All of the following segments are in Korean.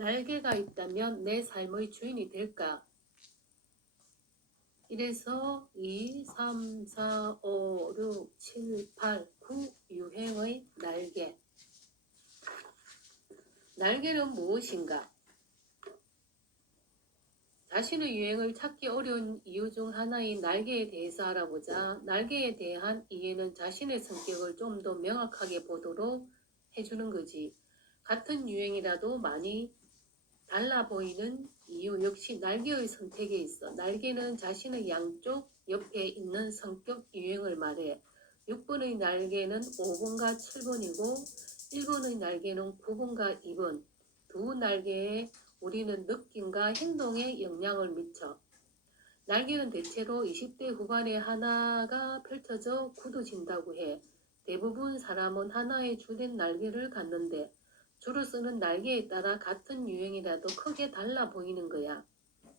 날개가 있다면 내 삶의 주인이 될까? 이래서 2, 3, 4, 5, 6, 7, 8, 9 유행의 날개. 날개는 무엇인가? 자신의 유행을 찾기 어려운 이유 중 하나인 날개에 대해서 알아보자. 날개에 대한 이해는 자신의 성격을 좀 더 명확하게 보도록 해주는 거지. 같은 유행이라도 많이 달라 보이는 이유 역시 날개의 선택에 있어. 날개는 자신의 양쪽 옆에 있는 성격 유행을 말해. 6번의 날개는 5번과 7번이고 1번의 날개는 9번과 2번. 두 날개에 우리는 느낌과 행동에 영향을 미쳐. 날개는 대체로 20대 후반에 하나가 펼쳐져 굳어진다고 해. 대부분 사람은 하나의 주된 날개를 갖는데 주로 쓰는 날개에 따라 같은 유행이라도 크게 달라 보이는 거야.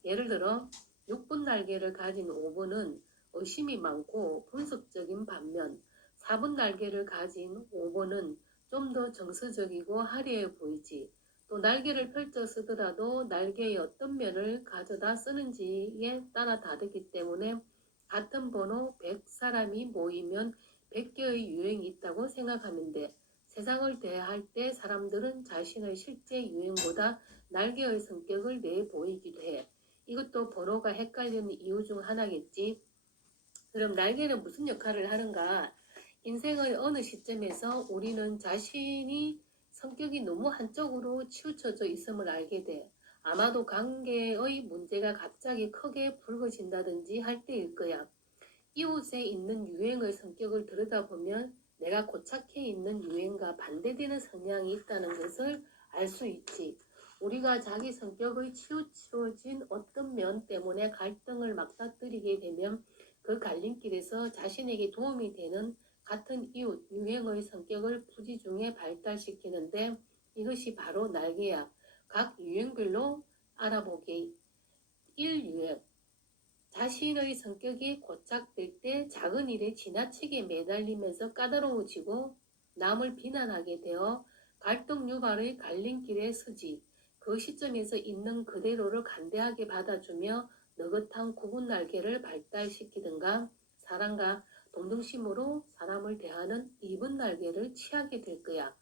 예를 들어 6번 날개를 가진 5번은 의심이 많고 분석적인 반면 4번 날개를 가진 5번은 좀 더 정서적이고 화려해 보이지. 또 날개를 펼쳐 쓰더라도 날개의 어떤 면을 가져다 쓰는지에 따라 다르기 때문에 같은 번호 100사람이 모이면 100개의 유행이 있다고 생각하면 돼. 세상을 대할 때 사람들은 자신의 실제 유행보다 날개의 성격을 내보이기도 해. 이것도 번호가 헷갈리는 이유 중 하나겠지. 그럼 날개는 무슨 역할을 하는가? 인생의 어느 시점에서 우리는 자신이 성격이 너무 한쪽으로 치우쳐져 있음을 알게 돼. 아마도 관계의 문제가 갑자기 크게 불거진다든지 할 때일 거야. 이웃에 있는 유행의 성격을 들여다보면 내가 고착해 있는 유행과 반대되는 성향이 있다는 것을 알 수 있지. 우리가 자기 성격의 치우쳐진 어떤 면 때문에 갈등을 맞닥뜨리게 되면 그 갈림길에서 자신에게 도움이 되는 같은 이웃, 유행의 성격을 부지 중에 발달시키는데 이것이 바로 날개야. 각 유행별로 알아보게. 1유행. 자신의 성격이 고착될 때 작은 일에 지나치게 매달리면서 까다로워지고 남을 비난하게 되어 갈등 유발의 갈림길에 서지. 그 시점에서 있는 그대로를 간대하게 받아주며 느긋한 구분 날개를 발달시키든가 사랑과 동정심으로 사람을 대하는 이분 날개를 취하게 될 거야.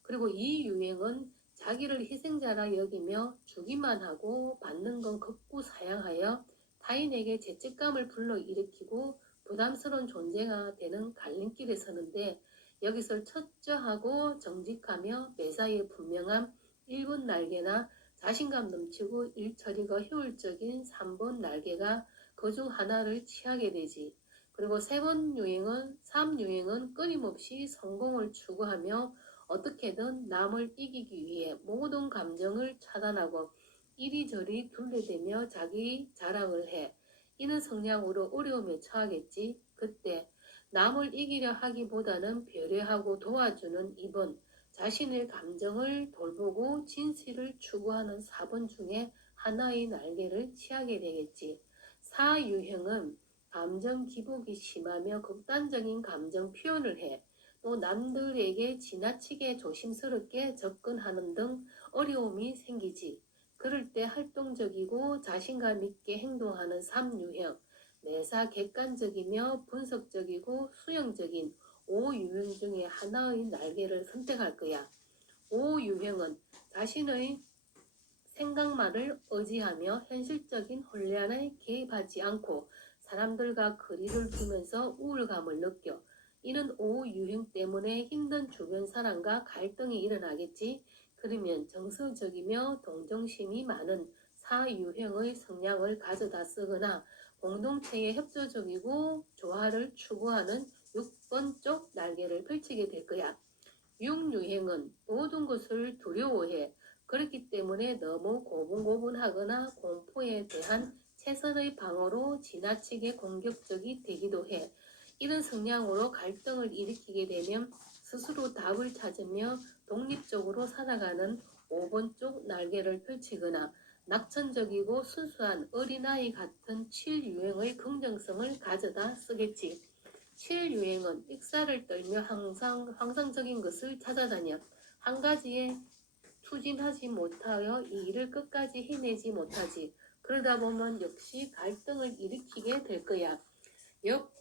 그리고 이 유행은 자기를 희생자라 여기며 주기만 하고 받는 건 극구 사양하여 타인에게 죄책감을 불러일으키고 부담스러운 존재가 되는 갈림길에 서는데 여기서 철저하고 정직하며 매사에 분명한 1번 날개나 자신감 넘치고 일처리가 효율적인 3번 날개가 그중 하나를 취하게 되지. 그리고 3유행은 끊임없이 성공을 추구하며 어떻게든 남을 이기기 위해 모든 감정을 차단하고 이리저리 둘레대며 자기 자랑을 해. 이는 성향으로 어려움에 처하겠지. 그때 남을 이기려 하기보다는 배려하고 도와주는 2번, 자신의 감정을 돌보고 진실을 추구하는 4번 중에 하나의 날개를 취하게 되겠지. 4유형은 감정 기복이 심하며 극단적인 감정 표현을 해. 또 남들에게 지나치게 조심스럽게 접근하는 등 어려움이 생기지. 그럴 때 활동적이고 자신감 있게 행동하는 3유형, 매사 객관적이며 분석적이고 수용적인 5유형 중에 하나의 날개를 선택할 거야. 5유형은 자신의 생각만을 의지하며 현실적인 혼란에 개입하지 않고 사람들과 거리를 두면서 우울감을 느껴. 이는 5유형 때문에 힘든 주변 사람과 갈등이 일어나겠지. 그러면 정서적이며 동정심이 많은 4유형의 성향을 가져다 쓰거나 공동체에 협조적이고 조화를 추구하는 6번 쪽 날개를 펼치게 될 거야. 6유형은 모든 것을 두려워해. 그렇기 때문에 너무 고분고분하거나 공포에 대한 최선의 방어로 지나치게 공격적이 되기도 해. 이런 성향으로 갈등을 일으키게 되면 스스로 답을 찾으며 독립적으로 살아가는 5번 쪽 날개를 펼치거나 낙천적이고 순수한 어린아이 같은 7유행의 긍정성을 가져다 쓰겠지. 7유행은 익사를 떨며 항상 환상적인 것을 찾아다녀 한 가지에 추진하지 못하여 이 일을 끝까지 해내지 못하지. 그러다 보면 역시 갈등을 일으키게 될 거야. 육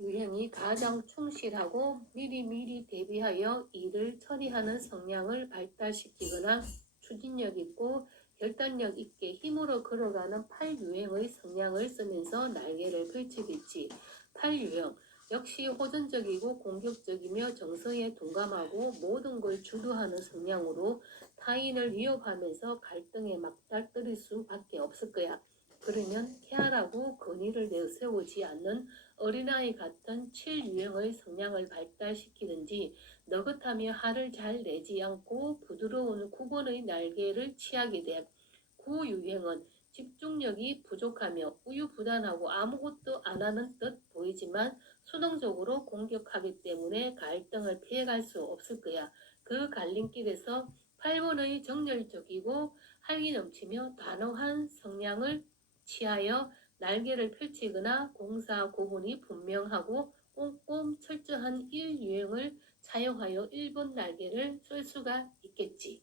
유형이 가장 충실하고 미리미리 대비하여 일을 처리하는 성향을 발달시키거나 추진력 있고 결단력 있게 힘으로 걸어가는 8유형의 성향을 쓰면서 날개를 펼치겠지. 8유형 역시 호전적이고 공격적이며 정서에 둔감하고 모든 걸 주도하는 성향으로 타인을 위협하면서 갈등에 맞닥뜨릴 수밖에 없을 거야. 그러면 쾌활하고 권위를 내세우지 않는 어린아이 같은 7유형의 성향을 발달시키든지 너긋하며 화를 잘 내지 않고 부드러운 9번의 날개를 취하게 돼. 9유형은 집중력이 부족하며 우유부단하고 아무것도 안 하는 듯 보이지만 수동적으로 공격하기 때문에 갈등을 피해갈 수 없을 거야. 그 갈림길에서 8번의 정열적이고 활기 넘치며 단호한 성향을 취하여 날개를 펼치거나 공사 구분이 분명하고 꼼꼼 철저한 1유형을 사용하여 1번 날개를 쓸 수가 있겠지.